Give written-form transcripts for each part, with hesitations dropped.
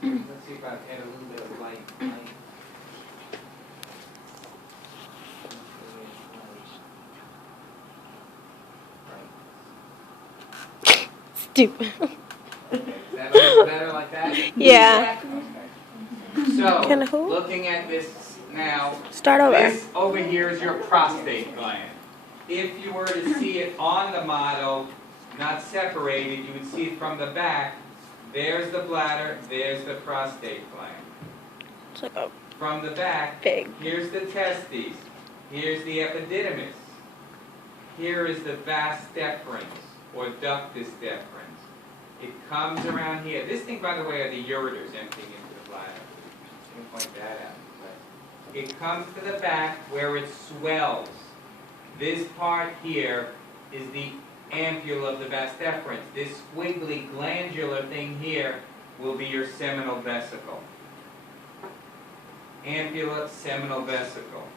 Let's see if I can add a little bit of light. Stupid. Okay, is that a little better like that? Yeah. Okay. So, Can who? looking at this now, Start over. this over here is your prostate gland. If you were to see it on the model, not separated, you would see it from the back. There's the bladder, there's the prostate gland. It's like a From the back, pig. here's the testes, here's the epididymis, here is the vas deferens, or ductus deferens. It comes around here. This thing, by the way, are the ureters emptying into the bladder. You can point that out. But it comes to the back where it swells. This part here is the ampulla of the vas deferens. This squiggly glandular thing here will be your seminal vesicle. Ampulla, seminal vesicle.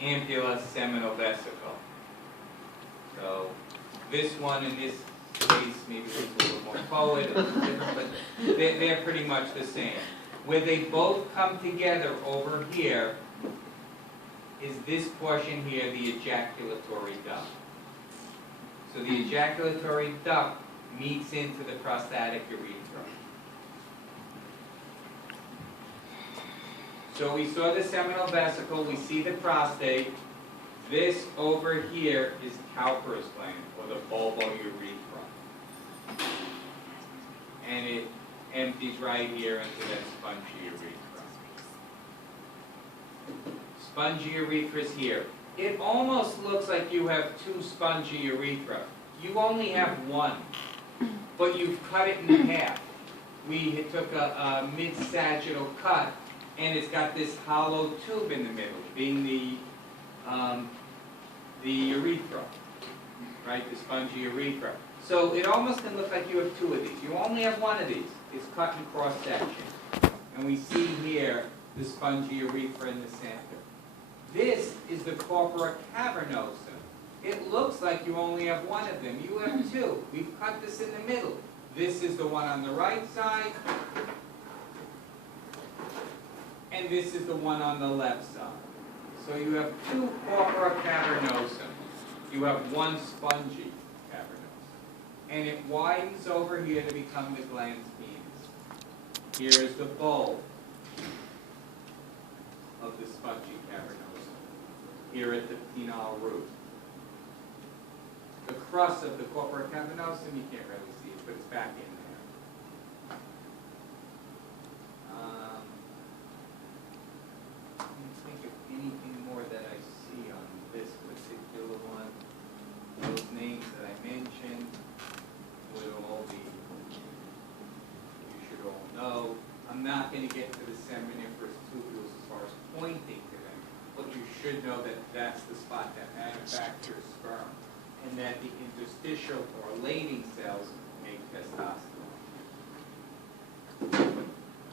Ampulla, seminal vesicle. So this one in this case maybe looks a little more forward, a little different, but they're pretty much the same. Where they both come together over here is this portion here, the ejaculatory duct. So the ejaculatory duct meets into the prostatic urethra. So we saw the seminal vesicle, we see the prostate. This over here is Cowper's gland, or the bulbourethra. And it empties right here into that spongy urethra. Spongy urethra is here. It almost looks like you have two spongy urethra. You only have one, but you've cut it in half. We took a mid-sagittal cut, and it's got this hollow tube in the middle, being the urethra, right? The spongy urethra. So it almost can look like you have two of these. You only have one of these. It's cut in cross-section. And we see here the spongy urethra in the center. This is the corpora cavernosum. It looks like you only have one of them. You have two. We've cut this in the middle. This is the one on the right side, and this is the one on the left side. So you have two corpora cavernosum. You have one spongy cavernosum. And it widens over here to become the glans penis. Here is the bulb of the spongy cavernosum, here at the penile root. The crust of the corpora cavernosum, you can't really see it, but it's back in there. Let me think of anything more that I see on this particular one. Those names that I mentioned will all be, you should all know. I'm not going to get to the seminiferous tubules as far as pointing to them, but you should know that that's the spot that manufactures sperm, and that the interstitial or lading cells make testosterone.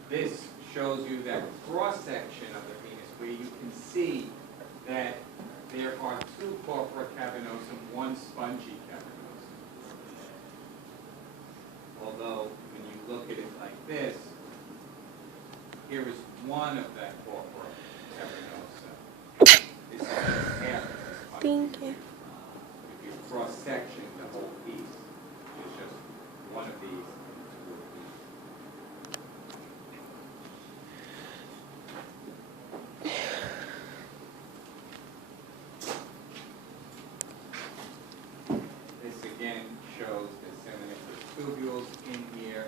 This shows you that cross-section of the penis where you can see that there are two corpora cavernosum, one spongy cavernosum. Although, when you look at it like this, here is one of that corpora cavernosum. This is just half of the spongy. Thank you. If you cross-section the whole piece, it's just one of these and two of these. This again shows the seminiferous tubules in here.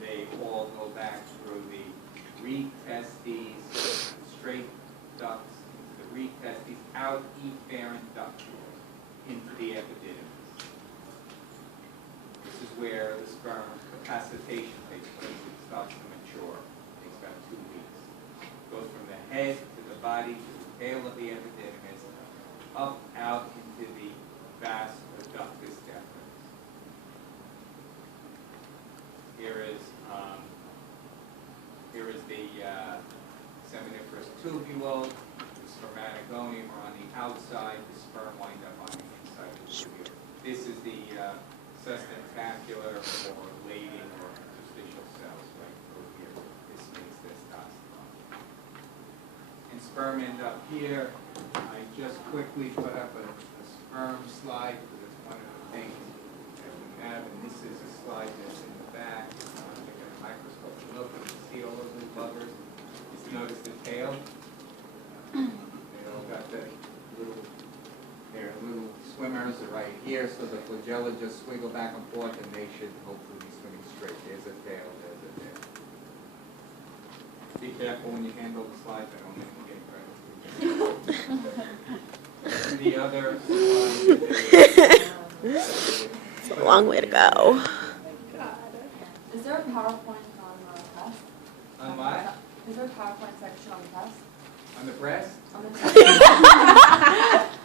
They all go back through the retestes, straight ducts, into the retestes, out efferent ductules, into the epididymis. This is where the sperm capacitation takes place. It starts to mature. It takes about 2 weeks. It goes from the head to the body to the tail of the epididymis, up, out into the vas or ductus deferens. Here is the seminiferous tubule. The spermatogonium are on the outside. The sperm wind up on the inside of the tubule. This is the cystentacular or lading or interstitial cells right through here. This makes testosterone. And sperm end up here. I just quickly put up a sperm slide because it's one of the things that we have, and this is a slide that's in the back. Take a microscope and look and see all those little buggers. Just notice the tail. They all got the little, their little swimmers are right here, so the flagella just swiggle back and forth, and they should hopefully be swimming straight. There's a tail, there's a tail. Be careful when you handle the slides, I don't make them get credit. The other slide. It's a long way to go. Is there a PowerPoint on the test? On what? Is there a PowerPoint section on the test? On the breast? On the test.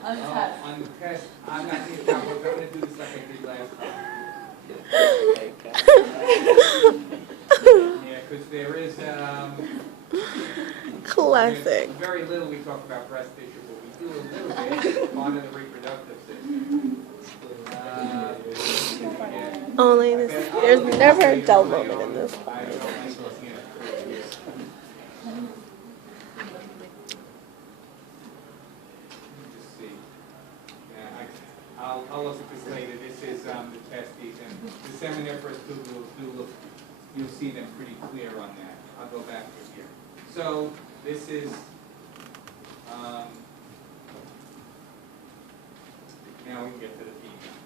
On the test. On the test. I'm not going to I'm going to do this like I did last time. Yeah, because there is Classic. there's very little we talk about breast tissue, but we do a little bit part of the reproductive system. Yeah. Only this. There's never a dull moment in this I class. don't like looking at it. Just see. Yeah, I'll look at this later. This is the testes, and the seminiferous tubules do look. You'll see them pretty clear on that. I'll go back to here. So this is. Now we can get to the female.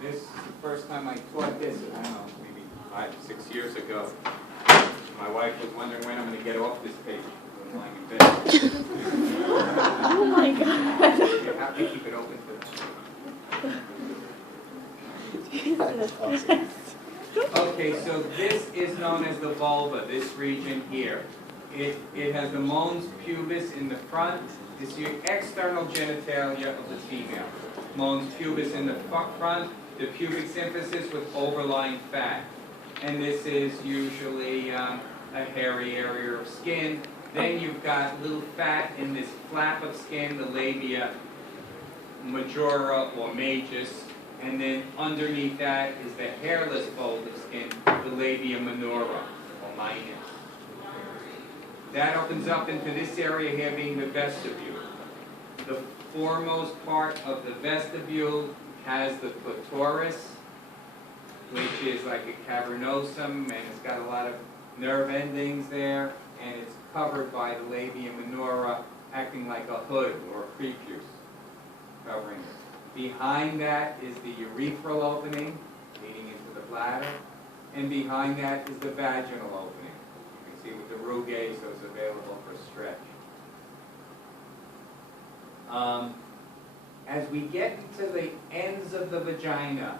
This is the first time I taught this, I don't know, maybe 5, 6 years ago. My wife was wondering when I'm going to get off this page. I'm lying in bed. Oh my God. You have to keep it open for them. Okay, so this is known as the vulva, this region here. It has the mons pubis in the front. This is your external genitalia of the female. Mons pubis in the front, the pubic symphysis with overlying fat. And this is usually a hairy area of skin. Then you've got little fat in this flap of skin, the labia majora or majus. And then underneath that is the hairless fold of skin, the labia minora or minus. That opens up into this area here being the vestibule. The foremost part of the vestibule has the clitoris, which is like a cavernosum, and it's got a lot of nerve endings there, and it's covered by the labia minora, acting like a hood or a prepuce covering it. Behind that is the urethral opening, leading into the bladder, and behind that is the vaginal opening. You can see with the rugae, so it's available for stretch. As we get into the ends of the vagina,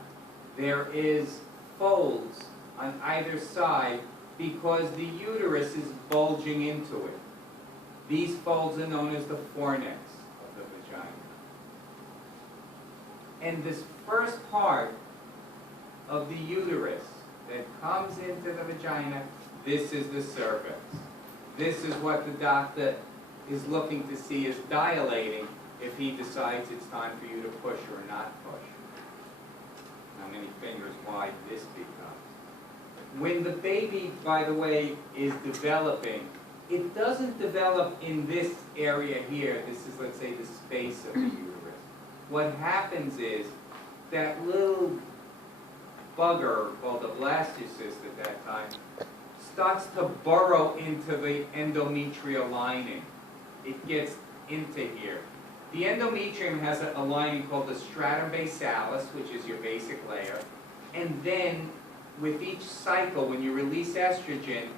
there is folds on either side because the uterus is bulging into it. These folds are known as the fornix of the vagina. And this first part of the uterus that comes into the vagina, this is the cervix. This is what the doctor is looking to see is dilating if he decides it's time for you to push or not push. How many fingers wide this becomes. When the baby, by the way, is developing, it doesn't develop in this area here. This is, let's say, the space of the uterus. What happens is that little bugger called a blastocyst at that time starts to burrow into the endometrial lining. It gets into here. The endometrium has a lining called the stratum basalis, which is your basic layer. And then, with each cycle, when you release estrogen,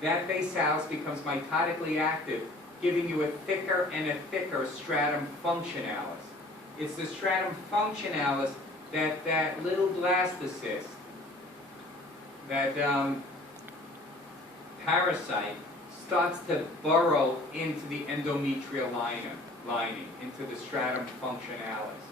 that basalis becomes mitotically active, giving you a thicker and a thicker stratum functionalis. It's the stratum functionalis that little blastocyst, that parasite, starts to burrow into the endometrial lining, into the stratum functionalis.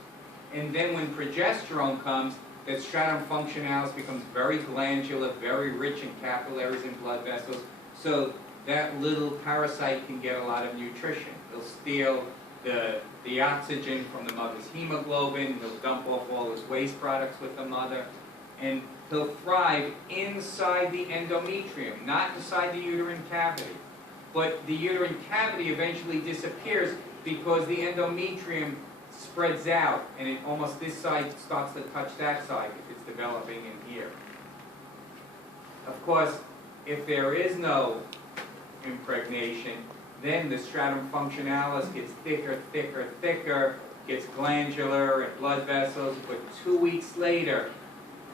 And then when progesterone comes, that stratum functionalis becomes very glandular, very rich in capillaries and blood vessels, so that little parasite can get a lot of nutrition. It'll steal the oxygen from the mother's hemoglobin, he'll dump off all his waste products with the mother, and he'll thrive inside the endometrium, not inside the uterine cavity. But the uterine cavity eventually disappears because the endometrium spreads out, and it almost this side starts to touch that side if it's developing in here. Of course, if there is no impregnation, then the stratum functionalis gets thicker, thicker, thicker, gets glandular and blood vessels, but 2 weeks later,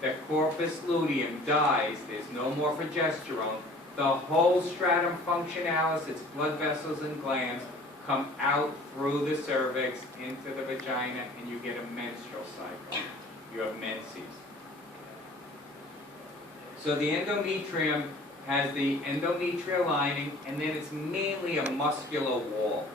the corpus luteum dies, there's no more progesterone, the whole stratum functionalis, its blood vessels and glands, come out through the cervix into the vagina, and you get a menstrual cycle. You have menses. So the endometrium has the endometrial lining, and then it's mainly a muscular wall.